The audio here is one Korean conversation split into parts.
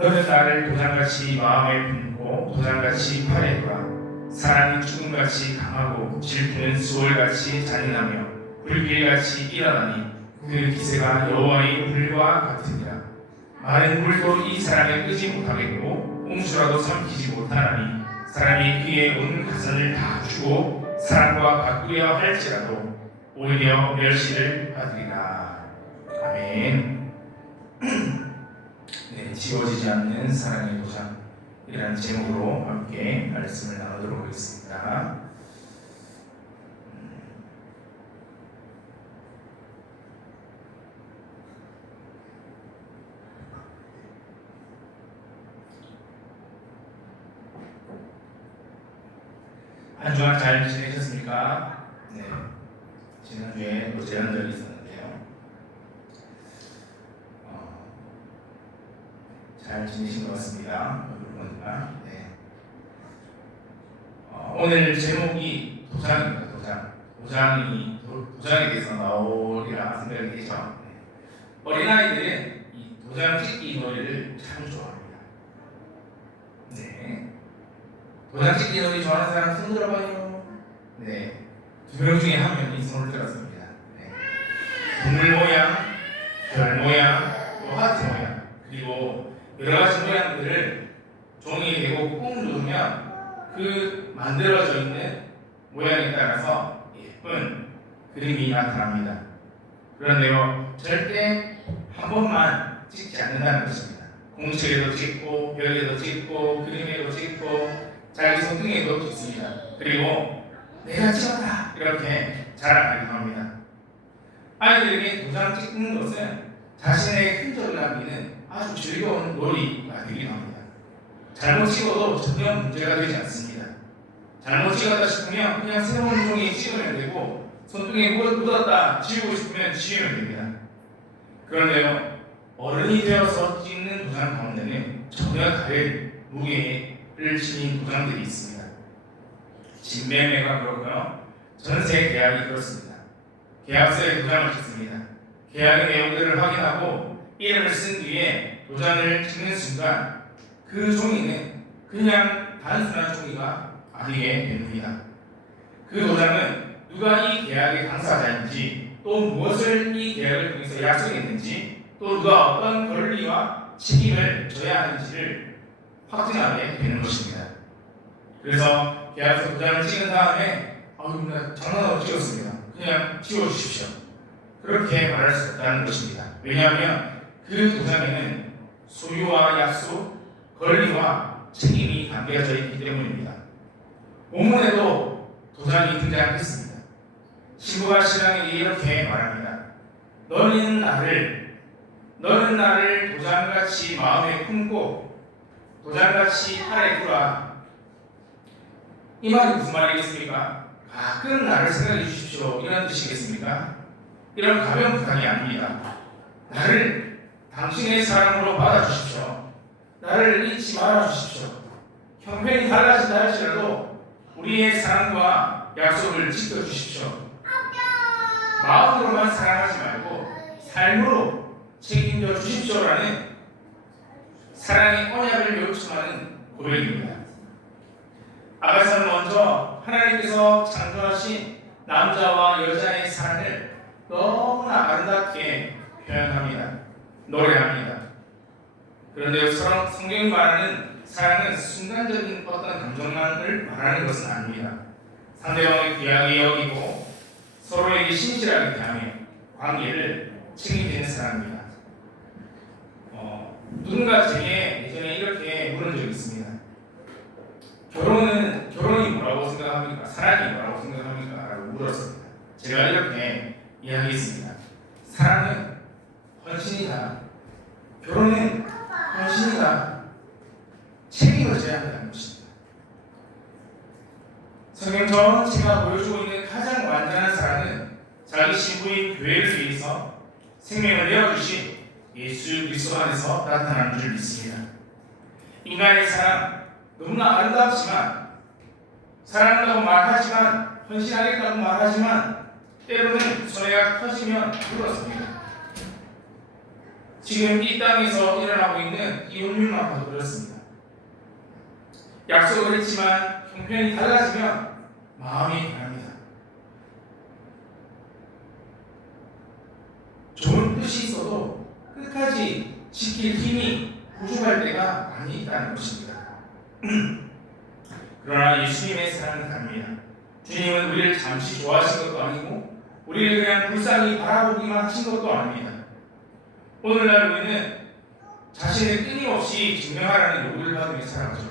너는 나를 도장같이 마음에 품고 도장같이 팔에 둬라. 사랑이 죽음같이 강하고 질투는 수월같이 잔인하며 불길같이 일어나니 그 기세가 여호와의 불과 같으니라. 많은 물도 이 사람을 끄지 못하겠고 홍수라도 삼키지 못하나니 사람이 그의 온 가선을 다 주고 사랑과 바꾸려 할지라도 오히려 멸시를 받으리라. 아멘. 네, 지워지지 않는 사랑의 도장이라는 제목으로 함께 말씀을 나누도록 하겠습니다. 한 주간 잘 지내셨습니까? 네. 지난주에 또 재난절이 있었는데요. 잘 지내신 것 같습니다. 보니까. 네. 오늘 제목이 도장입니다. 도장에 대해서 나오리라 생각이 되죠. 네. 어린아이들은 이 도장 찍기 놀이를 참 좋아합니다. 네. 도장 찍기 놀이 좋아하는 사람 손 들어봐요. 네. 2명 중에 한 명이 손을 들었습니다. 네. 동물 모양, 별 모양, 또 하트 모양, 그리고 여러 가지 모양들을 종이에 대고 꾹 누르면 그 만들어져 있는 모양에 따라서 예쁜 그림이 나타납니다. 그런데요, 절대 한 번만 찍지 않는다는 것입니다. 공책에도 찍고, 벽에도 찍고, 그림에도 찍고, 자기 손등에도 찍습니다. 그리고 내가 찍었다 이렇게 자랑하기도 합니다. 아이들에게 도장 찍는 것은 자신의 흔적을 남기는 아주 즐거운 놀이가 되기도 합니다. 잘못 찍어도 전혀 문제가 되지 않습니다. 잘못 찍었다 싶으면 그냥 새로운 종이에 찍으면 되고, 손등에 묻었다 지우고 싶으면 지우면 됩니다. 그런데요, 어른이 되어서 찍는 도장 가운데는 전혀 다른 무게를 지닌 도장들이 있습니다. 집매매가 그렇고요, 전세 계약이 그렇습니다. 계약서에 도장을 찍습니다. 계약의 내용들을 확인하고 이름을 쓴 뒤에 도장을 찍는 순간 그 종이는 그냥 단순한 종이가 아니게 됩니다. 그 도장은 누가 이 계약의 당사자인지, 또 무엇을 이 계약을 통해서 약속했는지, 또 누가 어떤 권리와 책임을 져야 하는지를 확증하게 되는 것입니다. 그래서 계약서 도장을 찍은 다음에 나 장난으로 찍었습니다. 그냥 지워주십시오. 그렇게 말할 수 없다는 것입니다. 왜냐하면 그 도장에는 소유와 약속, 권리와 책임이 담겨져 있기 때문입니다. 본문에도 도장이 등장했습니다. 신부가 신랑에게 이렇게 말합니다. 너는 나를 도장같이 마음에 품고 도장같이 팔에 두라. 이 말이 무슨 말이겠습니까? 가끔 나를 생각해 주십시오, 이런 뜻이겠습니까? 이런 가벼운 부탁이 아닙니다. 나를 당신의 사랑으로 받아주십시오. 나를 잊지 말아주십시오. 형편이 달라진다 할지라도 우리의 사랑과 약속을 지켜주십시오. 마음으로만 사랑하지 말고 삶으로 책임져 주십시오라는 사랑의 언약을 요청하는 고백입니다. 아가서는 먼저 하나님께서 창조하신 남자와 여자의 사랑을 너무나 아름답게 표현합니다. 노래합니다. 그런데 성경이 말하는 사랑은 순간적인 어떤 감정만을 말하는 것은 아닙니다. 상대방을 귀하게 여기고 서로에게 신실하게 대하며 관계를 책임지는 사랑입니다. 누군가 제게 예전에 이렇게 물은 적이 있습니다. 결혼이 뭐라고 생각합니까? 사랑이 뭐라고 생각합니까? 라고 물었습니다. 제가 이렇게 이야기했습니다. 사랑은 헌신이다. 결혼은 헌신이다. 책임을 져야 한다는 것입니다. 성경 전체가 보여주고 있는 가장 완전한 사랑은 자기 신부인 교회를 위해서 생명을 내어주신 예수 그리스도 안에서 나타나는 줄 믿습니다. 인간의 사랑 너무나 아름답지만, 사랑한다고 말하지만, 헌신하겠다고 말하지만 때로는 손해가 커지면 그렇습니다. 지금 이 땅에서 일어나고 있는 이혼율만 봐도 그렇습니다. 약속을 했지만 형편이 달라지면 마음이 변합니다. 좋은 뜻이 있어도 끝까지 지킬 힘이 부족할 때가 많이 있다는 것입니다. 그러나 예수님의 사랑은 다릅니다. 주님은 우리를 잠시 좋아하신 것도 아니고 우리를 그냥 불쌍히 바라보기만 하신 것도 아닙니다. 오늘날 우리는 자신을 끊임없이 증명하라는 요구를 받으며 살아가죠.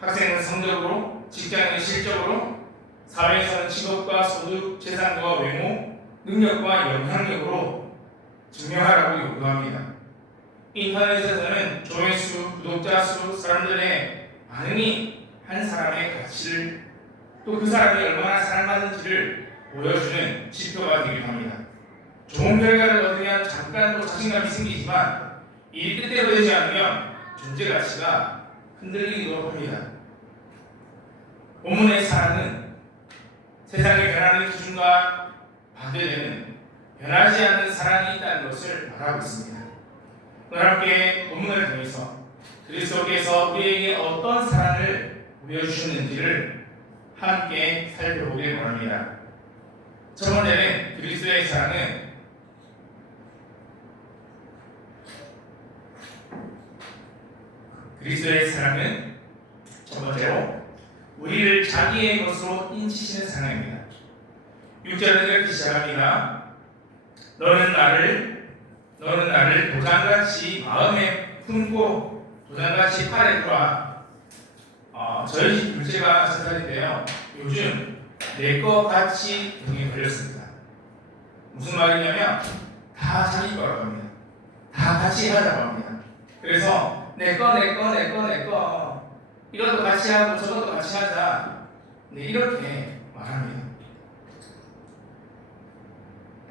학생은 성적으로, 직장은 실적으로, 사회에서는 직업과 소득, 재산과 외모, 능력과 영향력으로 증명하라고 요구합니다. 인터넷에서는 조회수, 구독자 수, 사람들의 반응이 한 사람의 가치를 또 그 사람이 얼마나 사랑받는지를 보여주는 지표가 되기도 합니다. 좋은 결과를 얻으면 잠깐 또 자신감이 생기지만 이 뜻대로 되지 않으면 존재 가치가 흔들리기도 합니다. 본문의 사랑은 세상의 변하는 기준과 반대되는 변하지 않는 사랑이 있다는 것을 말하고 있습니다. 오늘 함께 본문을 통해서 그리스도께서 우리에게 어떤 사랑을 보여주셨는지를 함께 살펴보길 원합니다. 첫 번째는 그리스도의 사랑은 첫 번째로 우리를 자기의 것으로 인치시는 사랑입니다. 6절은 이렇게 시작합니다. 너는 나를 도장같이 마음에 품고 도장같이 팔에 두라. 저희 집 둘째가 3살인데요. 요즘 내 거 같이 병에 걸렸습니다. 무슨 말이냐면 다 자기 거라고 합니다. 다 같이 하자고 합니다. 그래서 내 거 이것도 같이 하고 저것도 같이 하자. 네, 이렇게 말합니다.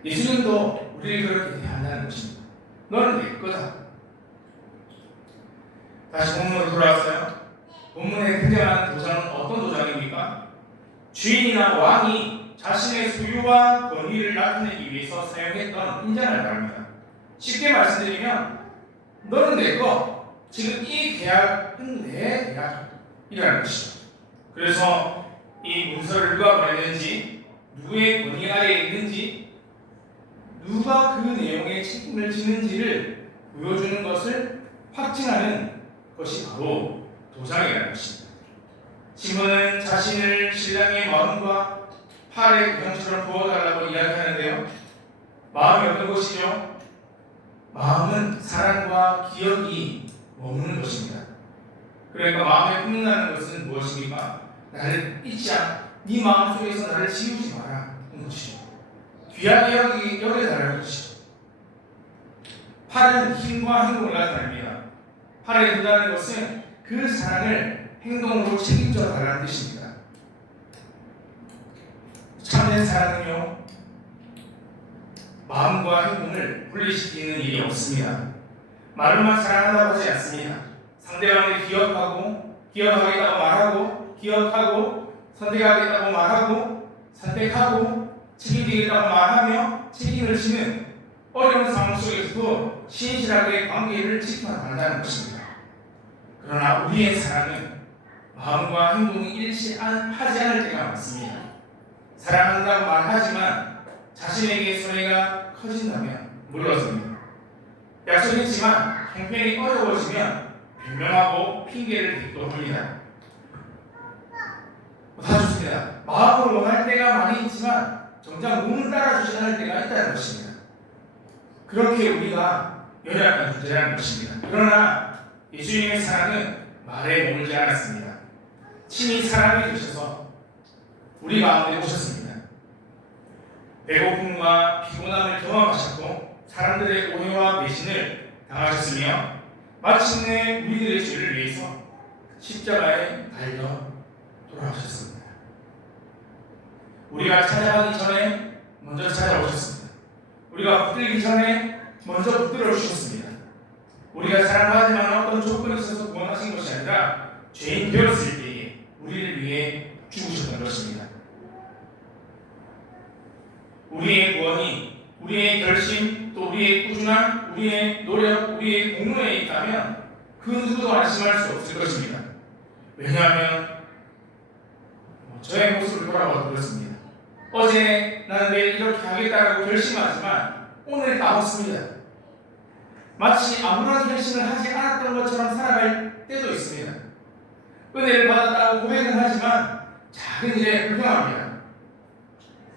예수님도 우리를 그렇게 대한다는 것입니다. 너는 내 거다. 다시 본문으로 돌아왔어요. 본문에 등장하는 도장은 어떤 도장입니까? 주인이나 왕이 자신의 소유와 권위를 나타내기 위해서 사용했던 인장을 말합니다. 쉽게 말씀드리면 너는 내 거, 지금 이 계약은 내 계약이라는 것이죠. 그래서 이 문서를 누가 보냈는지, 누구의 권위 아래에 있는지, 누가 그 내용에 책임을 지는지를 보여주는 것을 확증하는 것이 바로 도장이라는 것입니다. 신부는 자신을 신랑의 마음과 팔의 도장처럼 부어달라고 이야기하는데요. 마음이 어떤 것이죠? 마음은 사랑과 기억이 머무는 것입니다. 그러니까 마음에 품는다는 것은 무엇입니까? 나를 잊지 않아. 네 마음속에서 나를 지우지 마라. 는 것이죠. 귀하게 여겨달라는 것이죠. 팔은 힘과 행동을 나타냅니다. 팔에 든다는 것은 그 사랑을 행동으로 책임져 달라는 뜻입니다. 참된 사랑은요, 마음과 행동을 분리시키는 일이 없습니다. 말로만 사랑한다고 하지 않습니다. 상대방을 기억하겠다고 말하고, 기억하고, 선택하겠다고 말하고, 선택하고, 책임지겠다고 말하며 책임을 지는 어려운 상황 속에서도 신실하게 관계를 지켜나간다는 것입니다. 그러나 우리의 사랑은 마음과 행동이 일치하지 않을 때가 많습니다. 사랑한다고 말하지만 자신에게 손해가 커진다면 물러섭니다. 약속했지만 형편이 어려워지면 변명하고 핑계를 대기도 합니다. 다 좋습니다. 마음으로 원할 때가 많이 있지만 정작 몸을 따라주지 않을 때가 있다는 것입니다. 그렇게 우리가 연약한 존재라는 것입니다. 그러나 예수님의 사랑은 말에 머물지 않았습니다. 친히 사람이 되셔서 우리 가운데 오셨습니다. 배고픔과 피곤함을 경험하셨고 사람들의 오해와 배신을 당하셨으며 마침내 우리들의 죄를 위해서 십자가에 달려 돌아가셨습니다. 우리가 찾아가기 전에 먼저 찾아오셨습니다. 우리가 붙들기 전에 먼저 붙들어 주셨습니다. 우리가 사랑받을 만한 어떤 조건이 있어서 구원하신 것이 아니라 죄인 되었을 때에 우리를 위해 죽으셨던 것입니다. 우리의 구원이 우리의 결심 또 또 우리의 꾸준한 우리의 노력, 우리의 공로에 있다면 그 누구도 안심할 수 없을 것입니다. 왜냐하면 저의 모습을 돌아봐도 그렇습니다. 어제 나는 내일 이렇게 하겠다라고 결심하지만 오늘 까먹습니다. 마치 아무런 결심을 하지 않았던 것처럼 살아갈 때도 있습니다. 은혜를 받았다고 고백은 하지만 작은 일에 불평합니다.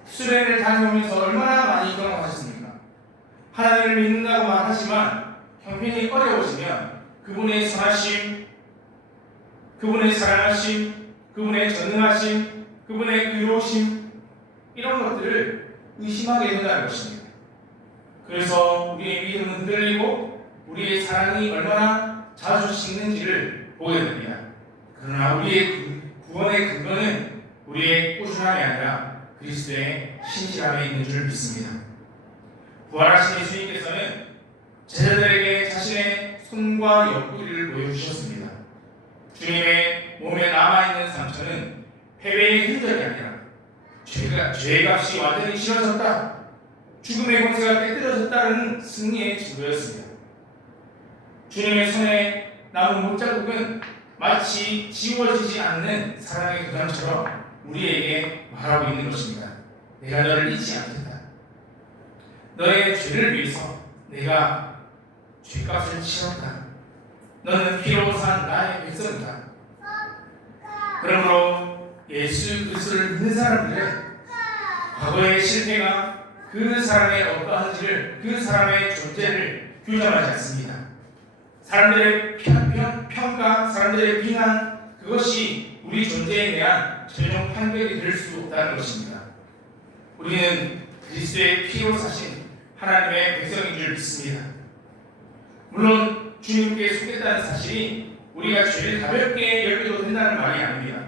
수련회를 다녀오면서 얼마나 많이 경험하셨습니까? 하나님을 믿는다고 말하지만 형편이 어려우시면 그분의 선하심, 그분의 사랑하심, 그분의 전능하심, 그분의 의로우심 이런 것들을 의심하게 된다는 것입니다. 그래서 우리의 믿음은 흔들리고 우리의 사랑이 얼마나 자주 식는지를 보게 됩니다. 그러나 우리의 구원의 근거는 우리의 꾸준함이 아니라 그리스도의 신실함에 있는 줄 믿습니다. 부활하신 예수님께서는 제자들에게 자신의 손과 옆구리를 보여주셨습니다. 주님의 몸에 남아있는 상처는 패배의 흔적이 아니라 죄의 값이 완전히 치러졌다, 죽음의 권세가 깨뜨려졌다는 승리의 증거였습니다. 주님의 손에 남은 못자국은 마치 지워지지 않는 사랑의 도장처럼 우리에게 말하고 있는 것입니다. 내가 너를 잊지 않겠다. 너의 죄를 위해서 내가 죄값을 치렀다. 너는 피로 산 나의 백성이다. 그러므로 예수 그리스도를 믿는 사람들의 과거의 실패가 그 사람의 어떠한지를, 그 사람의 존재를 규정하지 않습니다. 사람들의 평가, 사람들의 비난, 그것이 우리 존재에 대한 최종 판결이 될 수 없다는 것입니다. 우리는 그리스도의 피로 사신 하나님의 백성인 줄 믿습니다. 물론 주님께 속했다는 사실이 우리가 죄를 가볍게 여겨도 된다는 말이 아닙니다.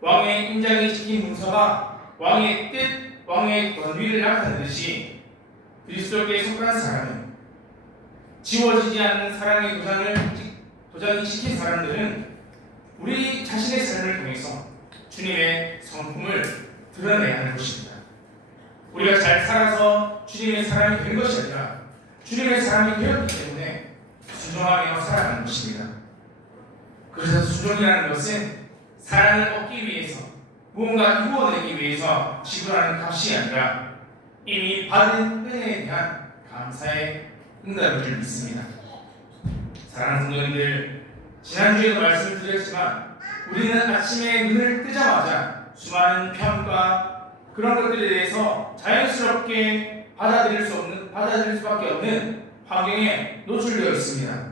왕의 인장이 찍힌 문서가 왕의 뜻, 왕의 권위를 나타내듯이 그리스도께 속한 사람은 지워지지 않는 사랑의 도장이 찍힌 사람들은 우리 자신의 삶을 통해서 주님의 성품을 드러내야 하는 것입니다. 우리가 잘 살아서 주님의 사람이 된 것이 아니라 주님의 사람이 되었기 때문에 순종하며 살아가는 것입니다. 그래서 순종이라는 것은 사랑을 얻기 위해서, 무언가 이루어내기 위해서 지불하는 값이 아니라 이미 받은 은혜에 대한 감사의 응답인 줄 믿습니다. 사랑하는 성도님들, 지난주에도 말씀을 드렸지만 우리는 아침에 눈을 뜨자마자 수많은 평가, 그런 것들에 대해서 자연스럽게 받아들일 수밖에 없는 환경에 노출되어 있습니다.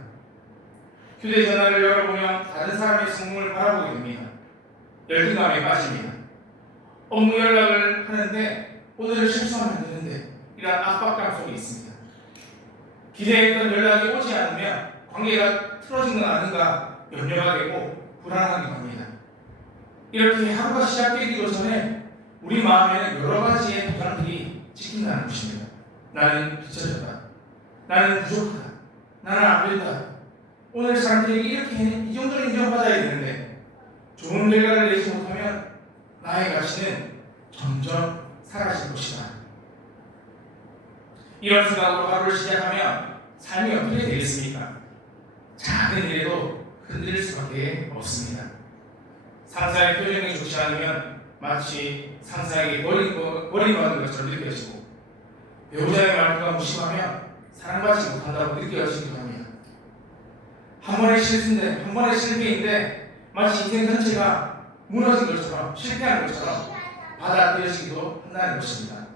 휴대전화를 열어보면 다른 사람의 성공을 바라보게 됩니다. 열등감에 빠집니다. 업무 연락을 하는데 오늘은 실수하면 안 되는데 이런 압박감 속에 있습니다. 기대했던 연락이 오지 않으면 관계가 틀어진 건 아닌가 염려가 되고 불안하게 됩니다. 이렇게 하루가 시작되기도 전에 우리 마음에는 여러 가지의 도장들이 찍힌다는 것입니다. 나는 뒤처졌다. 나는 부족하다. 나는 안 된다. 오늘 사람들에게 이렇게 이 정도는 인정받아야 되는데 좋은 결과를 내지 못하면 나의 가치는 점점 사라질 것이다. 이런 생각으로 하루를 시작하면 삶이 어떻게 되겠습니까? 작은 일에도 흔들릴 수밖에 없습니다. 상사의 표정이 좋지 않으면 마치 상사에게 버림받은 것처럼 느껴지고, 배우자의 말투가 무심하면 사랑받지 못한다고 느껴지기도 합니다. 한 번의 실패인데 마치 인생 전체가 무너진 것처럼, 실패한 것처럼 받아들여지기도 한다는 것입니다.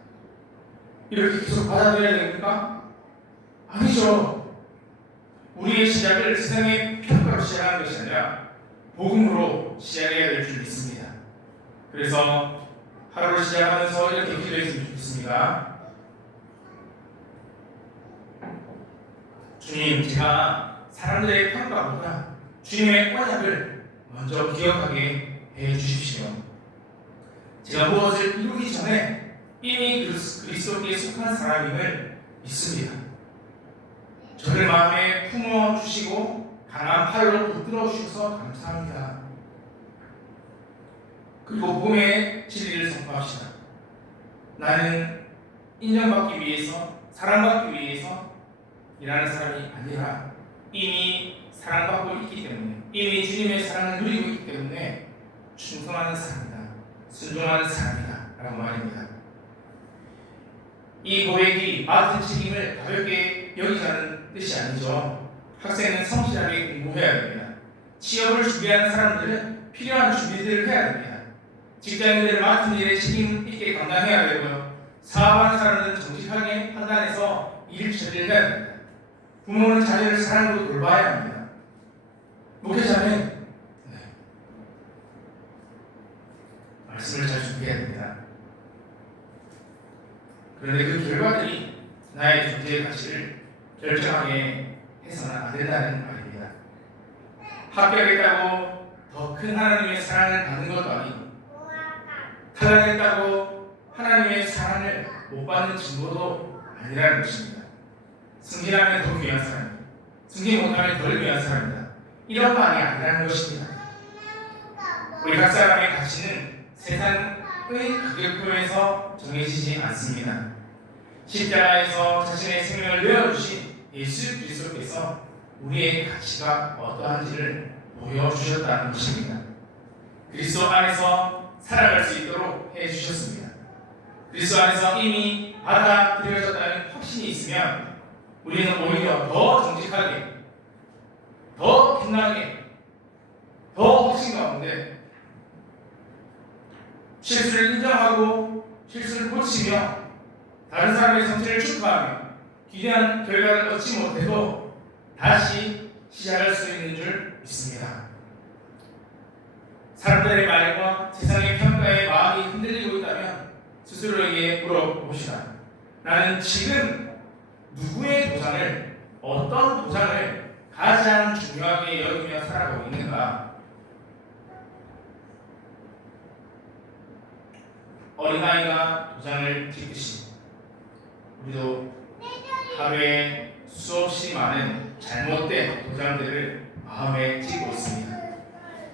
이렇게 계속 받아들여야 됩니까? 아니죠. 우리의 시작을 세상의 평가로 시작하는 것이 아니라 복음으로 시작해야 될 줄 믿습니다. 그래서 하루를 시작하면서 이렇게 기도했으면 좋겠습니다. 주님, 제가 사람들의 평가보다 주님의 언약을 먼저 기억하게 해 주십시오. 제가 무엇을 이루기 전에 이미 그리스도께 속한 사람임을 믿습니다. 저를 마음에 품어주시고 강한 팔로 붙들어 주셔서 감사합니다. 그리고 복음의 진리를 선포합시다. 나는 인정받기 위해서 사랑받기 위해서 일하는 사람이 아니라 이미 사랑받고 있기 때문에, 이미 주님의 사랑을 누리고 있기 때문에 충성하는 사람이다, 순종하는 사람이다 라고 말입니다. 이 고백이 맡은 책임을 가볍게 여기자는 뜻이 아니죠. 학생은 성실하게 공부해야 됩니다. 취업을 준비하는 사람들은 필요한 준비들을 해야 됩니다. 직장인들은 맡은 일에 책임 있게 감당해야 되고요. 사업하는 사람들은 정직하게 판단해서 일 처리를 해야 됩니다. 부모는 자녀를 사랑으로 돌봐야 합니다. 목회자는 말씀을 잘 준비해야 됩니다. 그런데 그 결과들이 나의 존재의 가치를 결정하게 해서는 안 된다는 말입니다. 합격했다고 더 큰 하나님의 사랑을 받는 것도 아니고, 탈락했다고 하나님의 사랑을 못 받는 증거도 아니라는 것입니다. 승진하면 더 귀한 사람이다, 승진 못하면 덜 귀한 사람이다, 이런 말이 아니라는 것입니다. 우리 각 사람의 가치는 세상의 가격표에서 정해지지 않습니다. 십자가에서 자신의 생명을 내어주신 예수 그리스도께서 우리의 가치가 어떠한지를 보여주셨다는 것입니다. 그리스도 안에서 살아갈 수 있도록 해주셨습니다. 그리스도 안에서 이미 받아들여졌다는 확신이 있으면 우리는 오히려 더 정직하게, 더 빛나게, 더 확신 가운데 실수를 인정하고 실수를 고치며 다른 사람의 성취를 축하하며 기대한 결과를 얻지 못해도 다시 시작할 수 있는 줄 믿습니다. 사람들의 말과 세상의 평가에 마음이 흔들리고 있다면 스스로에게 물어봅시다. 나는 지금 누구의 도장을, 어떤 도장을 가장 중요하게 여기며 살아가고 있는가? 어린아이가 도장을 찍듯이 우리도 하루에 수없이 많은 잘못된 도장들을 마음에 찍고 있습니다.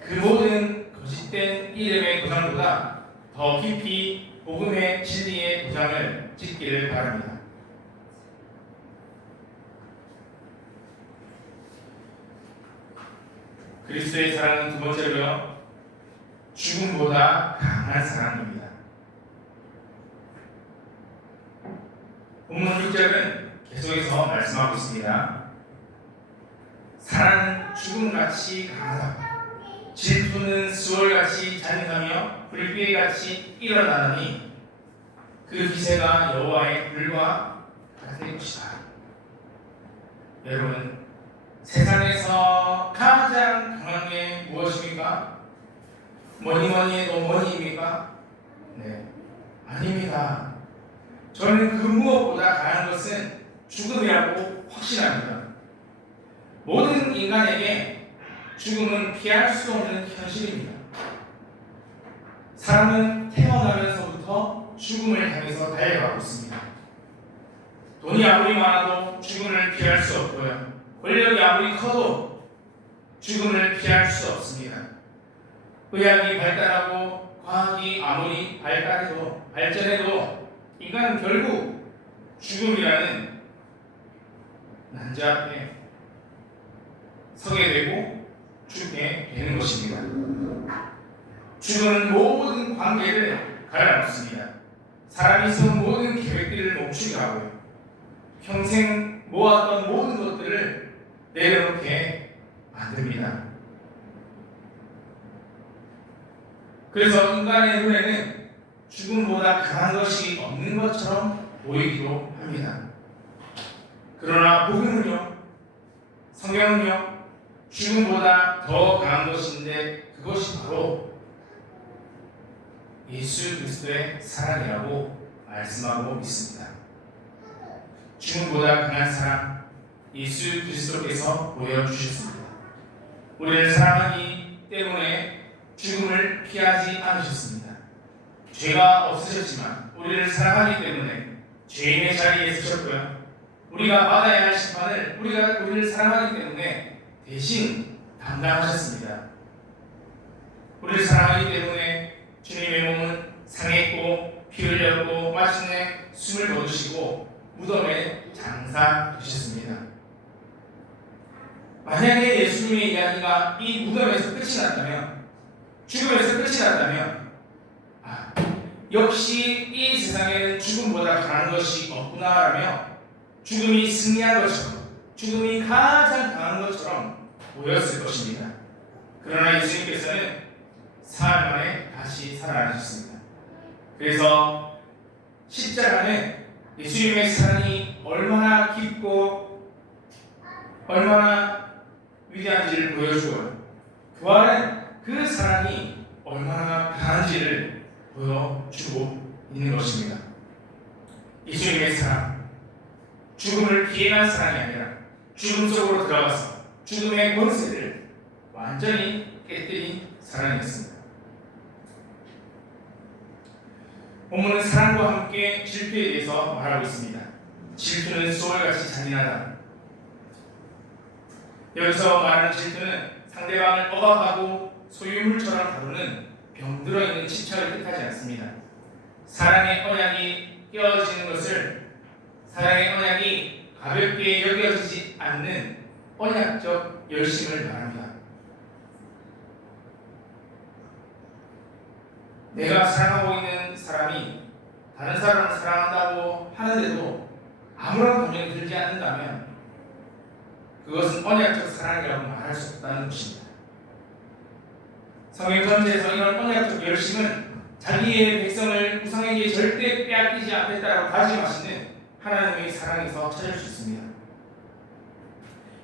그 모든 거짓된 이름의 도장보다 더 깊이 복음의 진리의 도장을 찍기를 바랍니다. 그리스도의 사랑은 두 번째로요, 죽음보다 강한 사랑입니다. 본문 6절은 계속해서 말씀하고 있습니다. 사랑은 죽음같이 강하다. 질투는 수월같이 잔인하며 불비에같이 일어나느니 그 기세가 여호와의 불과 같은 것이다. 여러분, 세상에서 가장 강한 게 무엇입니까? 뭐니 해도 뭐니입니까? 네, 아닙니다. 저는 그 무엇보다 강한 것은 죽음이라고 확신합니다. 모든 인간에게 죽음은 피할 수 없는 현실입니다. 사람은 태어나면서부터 죽음을 향해서 달려가고 있습니다. 돈이 아무리 많아도 죽음을 피할 수 없고요. 권력이 아무리 커도 죽음을 피할 수 없습니다. 의학이 발달하고 과학이 아무리 발전해도 인간은 결국 죽음이라는 난자 앞에 서게 되고 죽게 되는 것입니다. 죽음은 모든 관계를 갈라놓습니다. 사람이 세운 모든 계획들을 멈추게 하고요. 평생 모았던 모든 것들을 내려놓게 만듭니다. 그래서 인간의 눈에는 죽음보다 강한 것이 없는 것처럼 보이기도 합니다. 그러나 복음은요, 성경은요, 죽음보다 더 강한 것인데 그것이 바로 예수 그리스도의 사랑이라고 말씀하고 있습니다. 죽음보다 강한 사랑, 예수 그리스도께서 보여주셨습니다. 우리를 사랑하기 때문에 죽음을 피하지 않으셨습니다. 죄가 없으셨지만 우리를 사랑하기 때문에 죄인의 자리에 서셨고요. 우리가 받아야 할 심판을 우리를 사랑하기 때문에 대신 담당하셨습니다. 우리를 사랑하기 때문에 주님의 몸은 상했고 피 흘렸고 마침내 숨을 거두시고 무덤에 장사되셨습니다. 만약에 예수님의 이야기가 이 무덤에서 끝이 났다면, 죽음에서 끝이 났다면, 역시 이 세상에는 죽음보다 강한 것이 없구나라며 죽음이 승리한 것처럼, 죽음이 가장 강한 것처럼 보였을 것입니다. 그러나 예수님께서는 사흘 만에 다시 살아나셨습니다. 그래서 십자가는 예수님의 사랑이 얼마나 깊고 얼마나 위대한지를 보여주고요. 부활은 그 사랑이 얼마나 강한지를 보여주고 있는 것입니다. 예수님의 사랑, 죽음을 피해간 사랑이 아니라 죽음 속으로 들어가서 죽음의 권세를 완전히 깨뜨린 사랑이었습니다. 본문은 사랑과 함께 질투에 대해서 말하고 있습니다. 질투는 소울같이 잔인하다. 여기서 말하는 질투는 상대방을 억압하고 소유물처럼 다루는 병들어 있는 집착을 뜻하지 않습니다. 사랑의 언약이 깨어지는 것을, 사랑의 언약이 가볍게 여겨지지 않는 언약적 열심을 말합니다. 내가 사랑하고 있는 사람이 다른 사람을 사랑한다고 하는데도 아무런 감정이 들지 않는다면 그것은 언약적 사랑이라고 말할 수 없다는 것입니다. 성경 전체에서 이런 언약적 열심은 자기의 백성을 우상에게 절대 빼앗기지 않겠다라고 다짐하시는 하나님의 사랑에서 찾을 수 있습니다.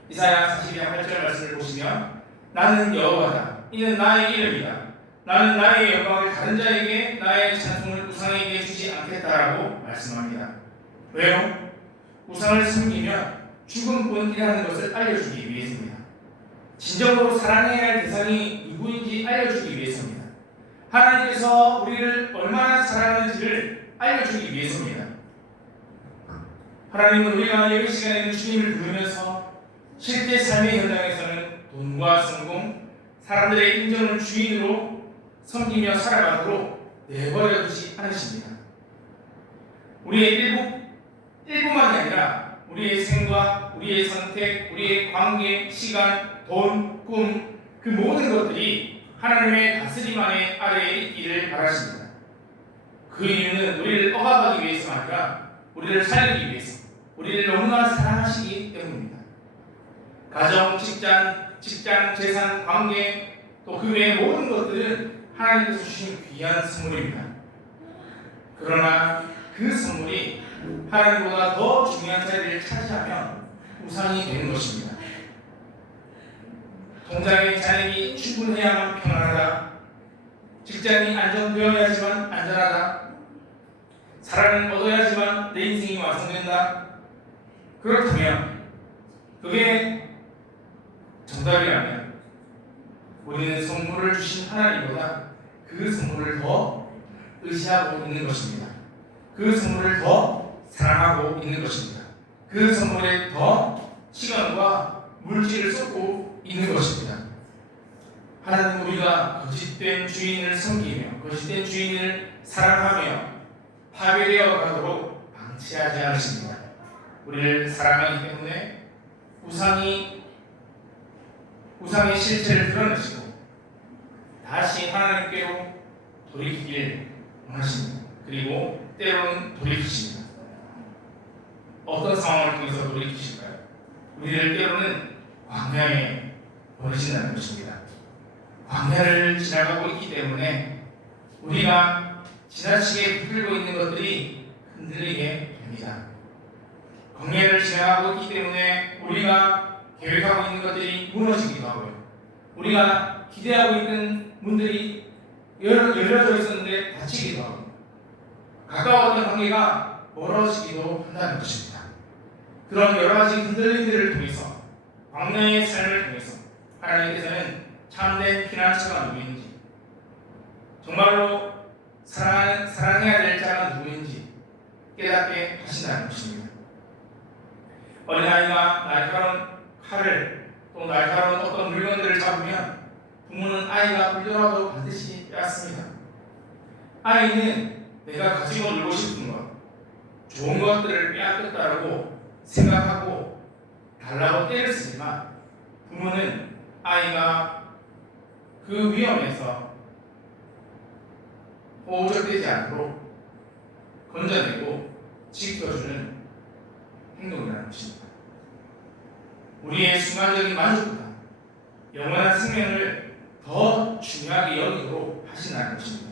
이사야 42장 8절 말씀을 보시면 나는 여호와다. 이는 나의 이름이다. 나는 나의 영광을 다른 자에게, 나의 찬송을 우상에게 주지 않겠다라고 말씀합니다. 왜요? 우상을 섬기면 죽음뿐이라는 것을 알려주기 위해서입니다. 진정으로 사랑해야 할 대상이 누구인지 알려주기 위해서입니다. 하나님께서 우리를 얼마나 사랑하는지를 알려주기 위해서입니다. 하나님은 우리가 예배 시간에는 주님을 부르면서 실제 삶의 현장에서는 돈과 성공, 사람들의 인정을 주인으로 섬기며 살아가도록 내버려 두지 않으십니다. 우리의 일부만이 아니라 우리의 생각, 우리의 선택, 우리의 관계, 시간, 돈, 꿈, 그 모든 것들이 하나님의 다스림 아래에 있기를 바라십니다. 그 이유는 우리를 억압하기 위해서가 아니라 우리를 살리기 위해서, 우리를 너무나 사랑하시기 때문입니다. 가정, 직장, 재산, 관계, 또 그 외의 모든 것들은 하나님께서 주신 귀한 선물입니다. 그러나 그 선물이 하나님보다 더 중요한 자리를 차지하면 우상이 되는 것입니다. 통장의 잔액이 충분해야만 평안하다. 직장이 안정되어야지만 안전하다. 사랑을 얻어야지만 내 인생이 완성된다. 그렇다면 그게 정답이라면 우리는 선물을 주신 하나님보다 그 선물을 더 의지하고 있는 것입니다. 그 선물을 더 사랑하고 있는 것입니다. 그 선물에 더 시간과 물질을 쏟고 있는 것입니다. 하나님은 우리가 거짓된 주인을 섬기며 거짓된 주인을 사랑하며 파괴되어 가도록 방치하지 않으십니다. 우리를 사랑하기 때문에 우상의 실체를 드러내시고 다시 하나님께로 돌이키길 원하십니다. 그리고 때로는 돌이키십니다. 어떤 상황을 통해서 돌이키실까요? 우리를 때로는 광야에 보내신다는 것입니다. 광야를 지나가고 있기 때문에 우리가 지나치게 붙들고 있는 것들이 흔들리게 됩니다. 광야를 지나가고 있기 때문에 우리가 계획하고 있는 것들이 무너지기도 하고요. 우리가 기대하고 있는 문들이 열려져 있었는데 닫히기도 하고 가까웠던 관계가 멀어지기도 한다는 것입니다. 그런 여러 가지 흔들림들을 통해서 광야의 삶을 통해서 하나님께서는 참된 피난처가 누구인지, 정말로 사랑해야 될 자가 누구인지 깨닫게 하신다는 것입니다. 어린아이가 날카로운 칼을 또 날카로운 어떤 물건들을 잡으면 부모는 아이가 울더라도 반드시 빼앗습니다. 아이는 내가 가지고 놀고 싶은 것, 좋은 것들을 빼앗겼다고 생각하고 달라고 떼를 쓰지만 부모는 아이가 그 위험에서 호전되지 않도록 건져내고 지켜주는 행동이라는 것입니다. 우리의 순간적인 만족보다 영원한 생명을 더 중요하게 여기도록 하신다는 것입니다.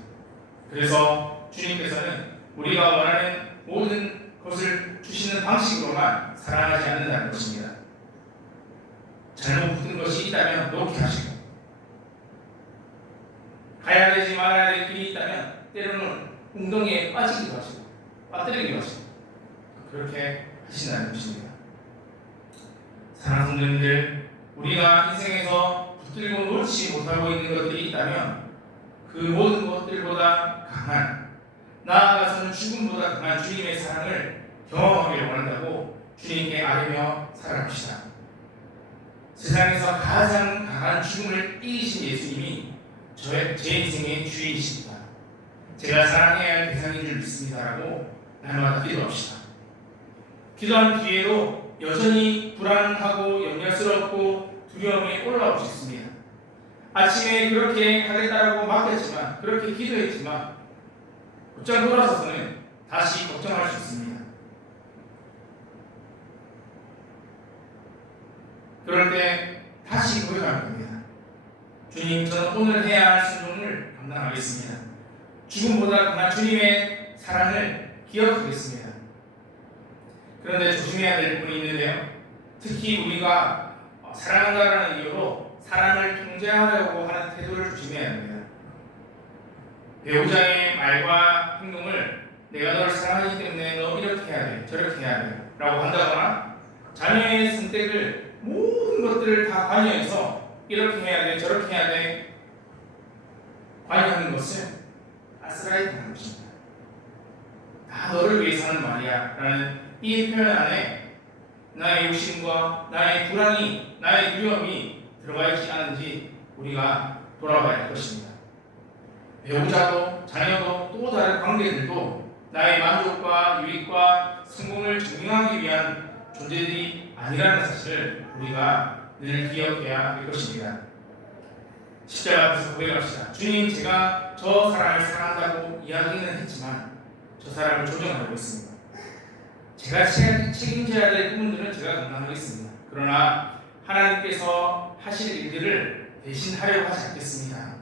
그래서 주님께서는 우리가 원하는 모든 것을 주시는 방식으로만 사랑하지 않는다는 것입니다. 잘못 붙은 것이 있다면 놓게 하시고, 가야 되지 말아야 될 길이 있다면 때로는 웅덩이에 빠지기도 하시고 빠뜨리기도 하시고 그렇게 하신다는 것입니다. 사랑하는 성도님들, 우리가 인생에서 붙들고 놓지 못하고 있는 것들이 있다면 그 모든 것들보다 강한, 나아가서는 죽음보다 강한 주님의 사랑을 경험하기를 원한다고 주님께 아뢰며 살아갑시다. 세상에서 가장 강한 죽음을 이기신 예수님이 제 인생의 주인이십니다. 제가 사랑해야 할 대상인 줄 믿습니다라고 날마다 기도합시다. 기도한 뒤에도 여전히 불안하고 염려스럽고 두려움이 올라올 수 있습니다. 아침에 그렇게 하겠다라고 맡겼지만, 그렇게 기도했지만 곧장 돌아서서는 다시 걱정할 수 있습니다. 그럴 때 다시 고백할 겁니다. 주님, 저는 오늘 해야 할 순종을 감당하겠습니다. 죽음보다 강한 주님의 사랑을 기억하겠습니다. 그런데 조심해야 될 부분이 있는데요. 특히 우리가 사랑한다라는 이유로 사랑을 통제하려고 하는 태도를 조심해야 합니다. 배우자의 말과 행동을 내가 너를 사랑하기 때문에 너 이렇게 해야 돼, 저렇게 해야 돼 라고 한다거나, 자녀의 선택을 모든 것들을 다 관여해서 이렇게 해야 돼, 저렇게 해야 돼 관여하는 것은 가스라이팅하는 것입니다. 다 너를 위해서 하는 말이야 라는 이 표현 안에 나의 욕심과 나의 불안이, 나의 두려움이 들어가 있지 않은지 우리가 돌아봐야 할 것입니다. 배우자도 자녀도 또 다른 관계들도 나의 만족과 유익과 성공을 증명하기 위한 존재들이 아니라는 사실을 우리가 늘 기억해야 할 것입니다. 십자가 앞에서 고백합시다. 주님, 제가 저 사람을 사랑한다고 이야기는 했지만 저 사람을 조정하고 있습니다. 제가 책임져야 될 부분들은 제가 감당하겠습니다. 그러나 하나님께서 하실 일들을 대신 하려고 하지 않겠습니다.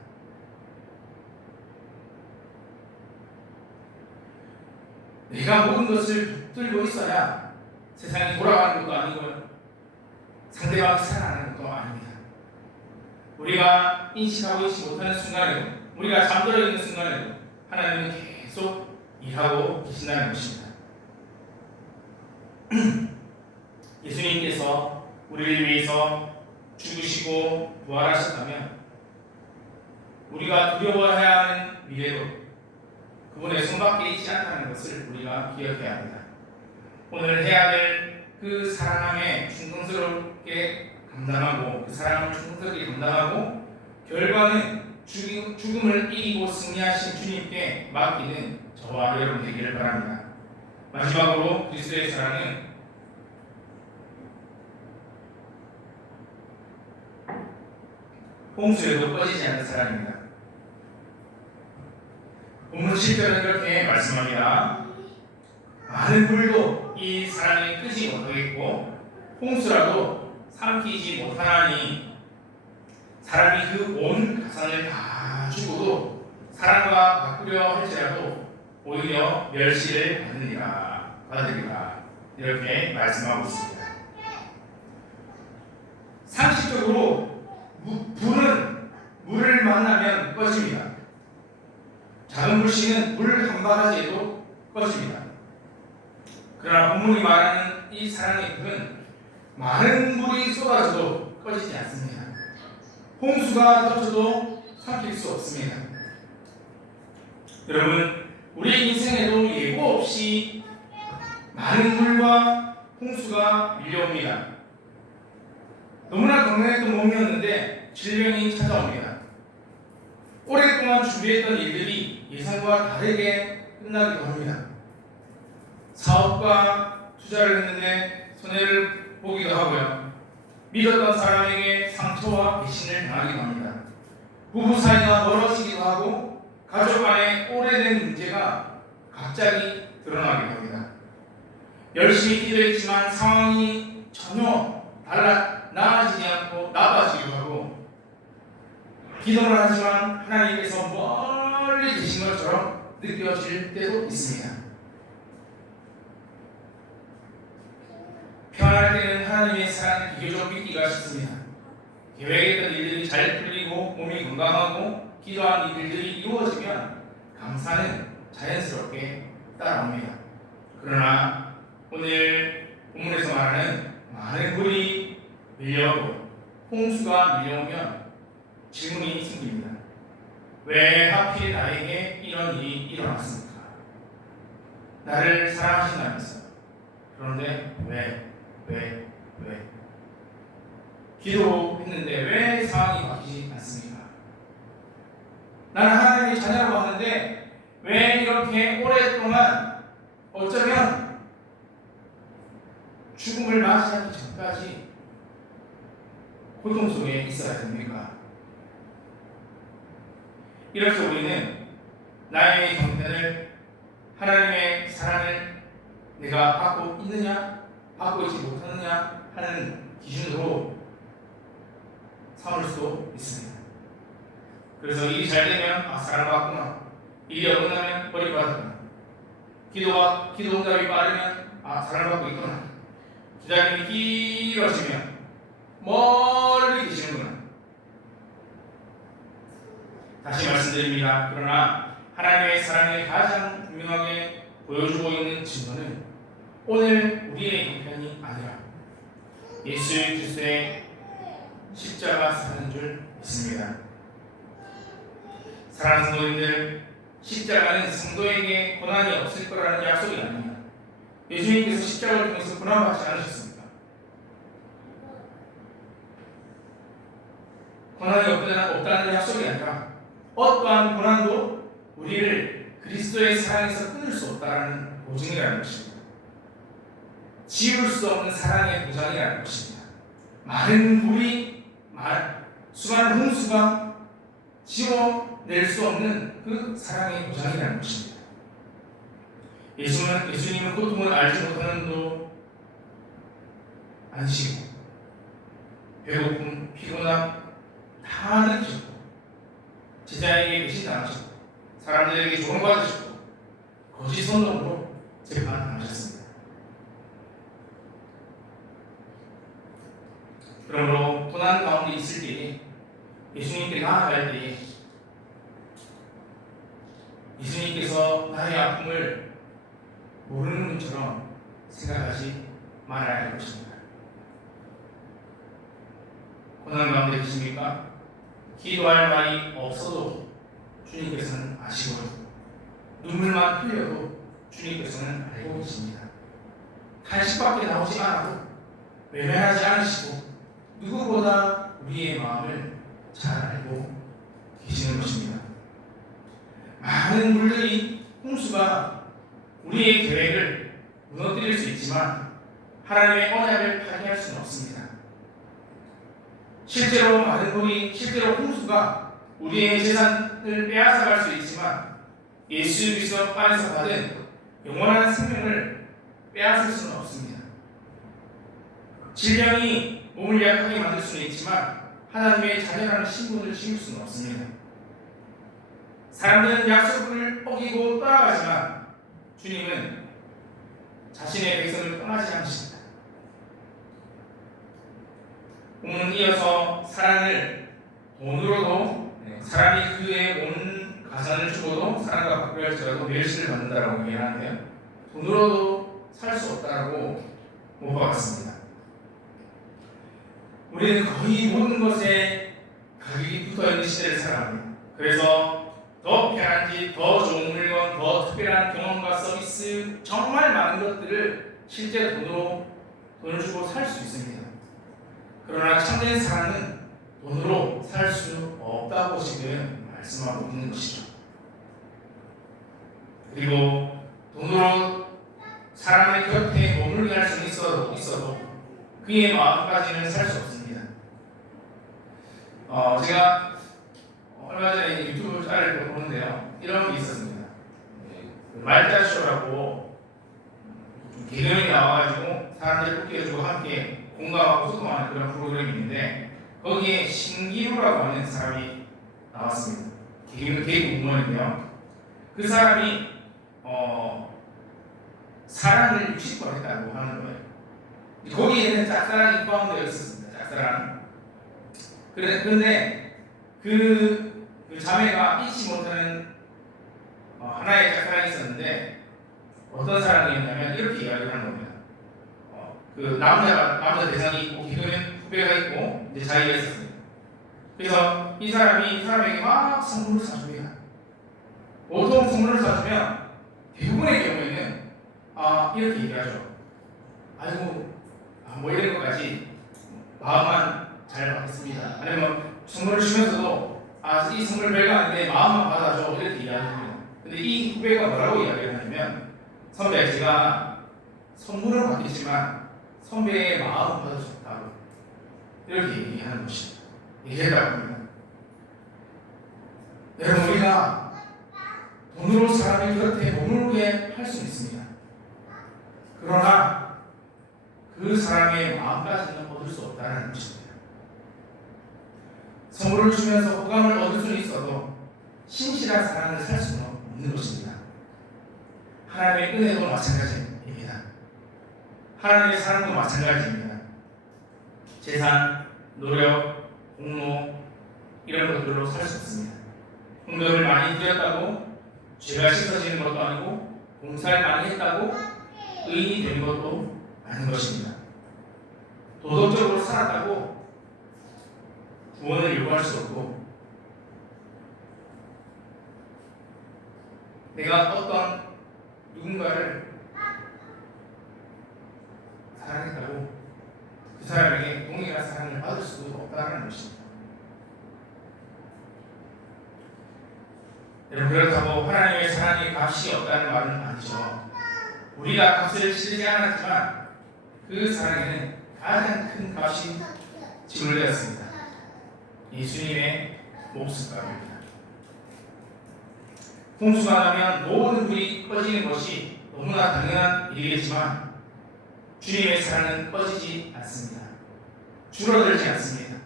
내가 모든 것을 붙들고 있어야 세상이 돌아가는 것도 아니고요, 상대방이 살아나는 것도 아닙니다. 우리가 인식하고 있지 못하는 순간에도, 우리가 잠들어 있는 순간에도 하나님은 계속 일하고 계신다는 것입니다. 예수님께서 우리를 위해서 죽으시고 부활하셨다면 우리가 두려워해야 하는 미래도 그분의 손밖에 있지 않다는 것을 우리가 기억해야 합니다. 오늘 해야 될 그 사랑함에 충성스럽게 감당하고, 그 사랑함을 충성스럽게 감당하고, 결과는 죽음을 이기고 승리하신 주님께 맡기는 저와 여러분 되기를 바랍니다. 마지막으로 그리스도의 사랑은 홍수에도 꺼지지 않는 사랑입니다. 본문 7절은 이렇게 말씀합니다. 많은 불도 이 사랑이 끄지 못하겠고 홍수라도 삼키지 못하나니, 사람이 그 온 가산을 다 주고도 사랑과 바꾸려 할지라도 오히려 멸시를 받으리라 이렇게 말씀하고 있습니다. 상식적으로 불은 물을 만나면 꺼집니다. 작은 불씨는 물 한 바가지에도 꺼집니다. 그러나 본문이 말하는 이 사랑의 불은 많은 물이 쏟아져도 꺼지지 않습니다. 홍수가 덮쳐도 삼킬 수 없습니다. 여러분, 우리 인생에도 예고 없이 많은 물과 홍수가 밀려옵니다. 너무나 건강했던 몸이었는데 질병이 찾아옵니다. 오랫동안 준비했던 일들이 예상과 다르게 끝나기도 합니다. 사업과 투자를 했는데 손해를 보기도 하고요. 믿었던 사람에게 상처와 배신을 당하기도 합니다. 부부 사이가 멀어지기도 하고 가족 간의 오래된 문제가 갑자기 드러나기도 합니다. 열심히 기도했지만 상황이 전혀 나아지지 않고 나빠지기도 하고, 기도를 하지만 하나님께서 멀리 계신 것처럼 느껴질 때도 있습니다. 평안할 때는 하나님의 사랑을 비교적 믿기가 쉽습니다. 계획했던 일들이 잘 풀리고 몸이 건강하고 기도한 일들이 이루어지면 감사는 자연스럽게 따라옵니다. 그러나 오늘 본문에서 말하는 많은 물이 밀려오고 홍수가 밀려오면 질문이 생깁니다. 왜 하필 나에게 이런 일이 일어났습니까? 나를 사랑하신다면서. 그런데 왜? 기도했는데 왜 상황이 바뀌지 않습니까? 나는 하나님의 자녀라고 하는데 왜 이렇게 오랫동안, 어쩌면 죽음을 맞이하기 전까지 고통 속에 있어야 됩니까? 이렇게 우리는 나의 형편을, 하나님의 사랑을 내가 받고 있느냐 받고 있지 못하느냐 하는 기준으로 삼을 수도 있습니다. 그래서 일이 잘 되면 사랑받구나, 일이 어긋나면 버림받았구나, 기도 응답이 빠르면 사랑받고 있구나, 기다림이 길어지면 멀리 계시는구나. 다시 말씀드립니다. 그러나 하나님의 사랑을 가장 분명하게 보여주고 있는 증거는 오늘 우리의 형편이 아니라 예수 그리스도의 십자가 사는 줄 믿습니다. 사랑하는 성도님들, 십자가는 성도에게 고난이 없을 거라는 약속이 아닙니다. 예수님께서 십자가를 통해서 고난받지 않으셨습니까? 고난이 없다는 약속이 아니라 어떠한 고난도 우리를 그리스도의 사랑에서 끊을 수 없다는 보증이라는 것입니다. 지울 수 없는 사랑의 보장이라는 것입니다. 많은 물이, 수많은 홍수가 지워낼 수 없는 그 사랑의 보장이라는 것입니다. 예수님은 고통을 알지 못하는도 안시고 배고픔, 피곤함 다 느끼셨고, 제자에게 배신당하셨고, 사람들에게 조롱받으셨고, 거짓 선동으로 재판당하셨습니다. 그러므로 고난 가운데 있을 때에, 예수님께 나아갈 때에 예수님께서 나의 아픔을 모르는 것처럼 생각하지 말아야 할 것입니다. 고난 가운데 계십니까? 기도할 말이 없어도 주님께서는 아시고요, 눈물만 흘려도 주님께서는 알고 계십니다. 탄식밖에 나오지 않아도 외면하지 않으시고 누구보다 우리의 마음을 잘 알고 계시는 것입니다. 많은 물들이, 홍수가 우리의 계획을 무너뜨릴 수 있지만 하나님의 언약을 파괴할 수는 없습니다. 실제로 많은 물이, 실제로 홍수가 우리의 재산을 빼앗아갈 수 있지만 예수 그리스도 안에서 받은 영원한 생명을 빼앗을 수는 없습니다. 질병이 몸을 약하게 만들 수는 있지만 하나님의 자녀라는 신분을 지울 수는 없습니다. 사람들은 약속을 어기고 떠나가지만 주님은 자신의 백성을 떠나지 않으십니다. 오늘 이어서 사랑을 돈으로도, 사람이 그의 온 가산을 주고도 사랑과 바꾸려 할지라도 멸시를 받는다라고 얘기하는데요, 돈으로도 살 수 없다라고 못 박았습니다. 우리는 거의 모든 것에 가격이 붙어있는 시대를 살아갑니다. 그래서 더 편한 집, 더 좋은 물건, 더 특별한 경험과 서비스, 정말 많은 것들을 실제 돈을 주고 살 수 있습니다. 그러나 참된 사랑은 돈으로 살 수 없다고 지금 말씀하고 있는 것이죠. 그리고 돈으로 사랑 그의 마음까지는 살 수 없습니다. 제가 얼마 전에 유튜브 짤을 보는데요. 이런 게 있었습니다. 말자쇼라고 개그맨이 나와가지고 사람들 웃겨주고 함께 공감하고 소통하는 그런 프로그램이 있는데 거기에 신기루라고 하는 사람이 나왔습니다. 개그 공무원인데요. 그 사람이 사랑을 60번 했다고 하는 거예요. 거기에는 짝사랑이 포함되어 있었습니다. 짝사랑. 그런데 그 자매가 잊지 못하는 하나의 짝사랑이 있었는데 어떤 사랑이었냐면 이렇게 이야기를 하는 겁니다. 그 남자 대상이 있고 개그맨 후배가 있고 이제 자기가 있었습니다. 그래서 이 사람에게 막 선물을 사줍니다. 보통 선물을 사주면 대부분의 경우에는 이렇게 얘기하죠. 아이고 뭐 이런 것까지 마음만 잘 받겠습니다. 아니면 선물을 주면서도 이 선물 별거 아닌데 마음만 받아줘 이렇게 이야기합니다. 근데 이 후배가 뭐라고 이야기를 하냐면 선배 제가 선물은 받겠지만 선배의 마음은 받아줬다고 이렇게 얘기하는 것입니다. 얘기했다고 합니다. 여러분 우리가 돈으로 사람의 곁에 머물게 할 수 있습니다. 그러나 그 사람의 마음까지는 얻을 수 없다는 것입니다. 선물을 주면서 호감을 얻을 수는 있어도 신실한 사랑을 살 수는 없는 것입니다. 하나님의 은혜도 마찬가지입니다. 하나님의 사랑도 마찬가지입니다. 재산, 노력, 공로 이런 것들로 살 수 없습니다. 헌금을 많이 드렸다고 죄가 씻어지는 것도 아니고 봉사를 많이 했다고 의인이 되는 것도 아닌 것입니다. 도덕적으로 살았다고 구원을 요구할 수 없고 내가 어떤 누군가를 사랑했다고 그 사람에게 동일한 사랑을 받을 수도 없다는 것입니다. 여러분 그렇다고 하나님의 사랑에 값이 없다는 말은 아니죠. 우리가 값을 치르지 않았지만 그 사랑에는 가장 큰 값이 지불되었습니다. 예수님의 목숨값입니다. 홍수가 나면 모든 불이 꺼지는 것이 너무나 당연한 일이겠지만 주님의 사랑은 꺼지지 않습니다. 줄어들지 않습니다.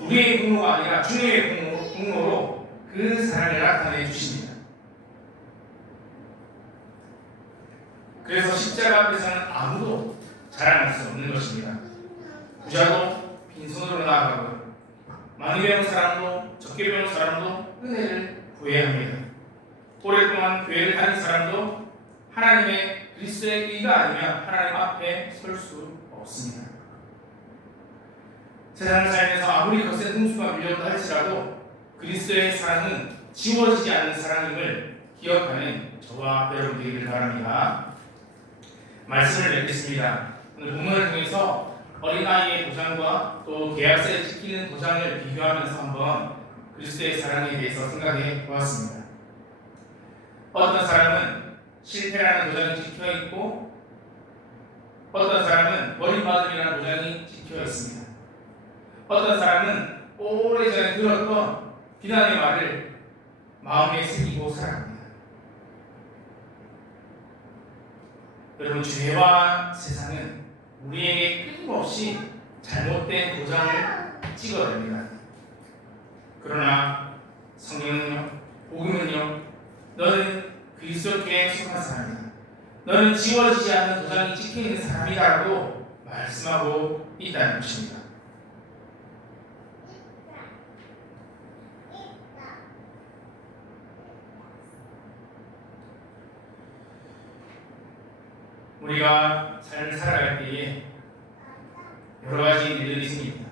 우리의 공로가 아니라 주님의 공로로 그 사랑을 나타내 주십니다. 그래서 십자가 앞에서는 아무도 자랑할 수 없는 것입니다. 부자도 빈손으로 나아가고 많이 배운 사람도 적게 배운 사람도 은혜를 구해야 합니다. 오랫동안 교회를 다닌 사람도 하나님의 그리스도의 의가 아니면 하나님 앞에 설 수 없습니다. 세상 살면서 아무리 거센 홍수가 밀려온다 할지라도 그리스도의 사랑은 지워지지 않는 사랑임을 기억하는 저와 여러분 되기를 바랍니다. 말씀을 맺겠습니다. 오늘 본문을 통해서 어린아이의 도장과 또 계약서에 찍히는 도장을 비교하면서 한번 그리스도의 사랑에 대해서 생각해 보았습니다. 어떤 사람은 실패라는 도장이 찍혀 있고 어떤 사람은 버림받음이라는 도장이 찍혀 있습니다. 어떤 사람은 오래전에 들었던 비난의 말을 마음에 새기고 살아갑니다. 여러분 죄와 세상은 우리에게 끊임없이 잘못된 도장을 찍어냅니다. 그러나 성경은요, 복음은요, 너는 그리스도께 속한 사람이다. 너는 지워지지 않는 도장이 찍혀있는 사람이라고 말씀하고 있다는 것입니다. 우리가 삶을 살아갈 때에 여러 가지 일들이 생깁니다.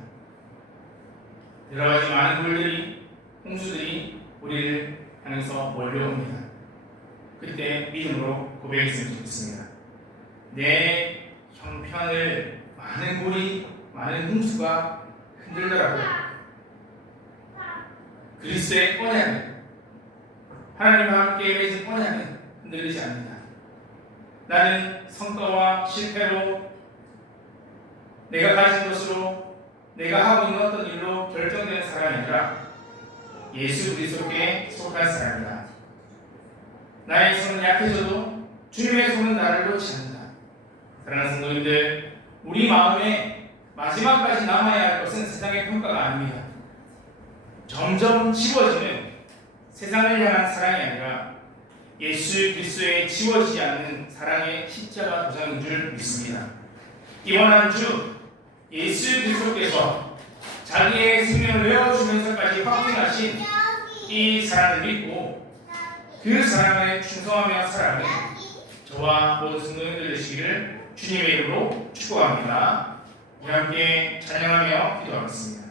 여러 가지 많은 물들이, 홍수들이 우리를 향해서 몰려옵니다. 그때 믿음으로 고백했으면 좋겠습니다. 내 형편을 많은 물이, 많은 홍수가 흔들더라도 그리스도의 언약은, 하나님과 함께 맺은 언약은 흔들리지 않는다. 나는 성과와 실패로 내가 가진 것으로 내가 하고 있는 어떤 일로 결정되는 사람이 아니라 예수 그리스도께 속한 사람이다. 나의 손은 약해져도 주님의 손은 나를 놓지 않는다. 사랑하는 성도님들, 우리 마음에 마지막까지 남아야 할 것은 세상의 평가가 아닙니다. 점점 지워지는 세상을 향한 사랑이 아니라 예수 그리스도의 지워지지 않는 사랑의 십자가 도장인 줄 믿습니다. 이번 한 주 예수 그리스도께서 자기의 생명을 내어주면서까지 확증하신 이 사랑을 믿고 그 사랑에 충성하며 살아가는 저와 모든 성도님들 되시기를 주님의 이름으로 축복합니다. 우리 함께 찬양하며 기도하겠습니다.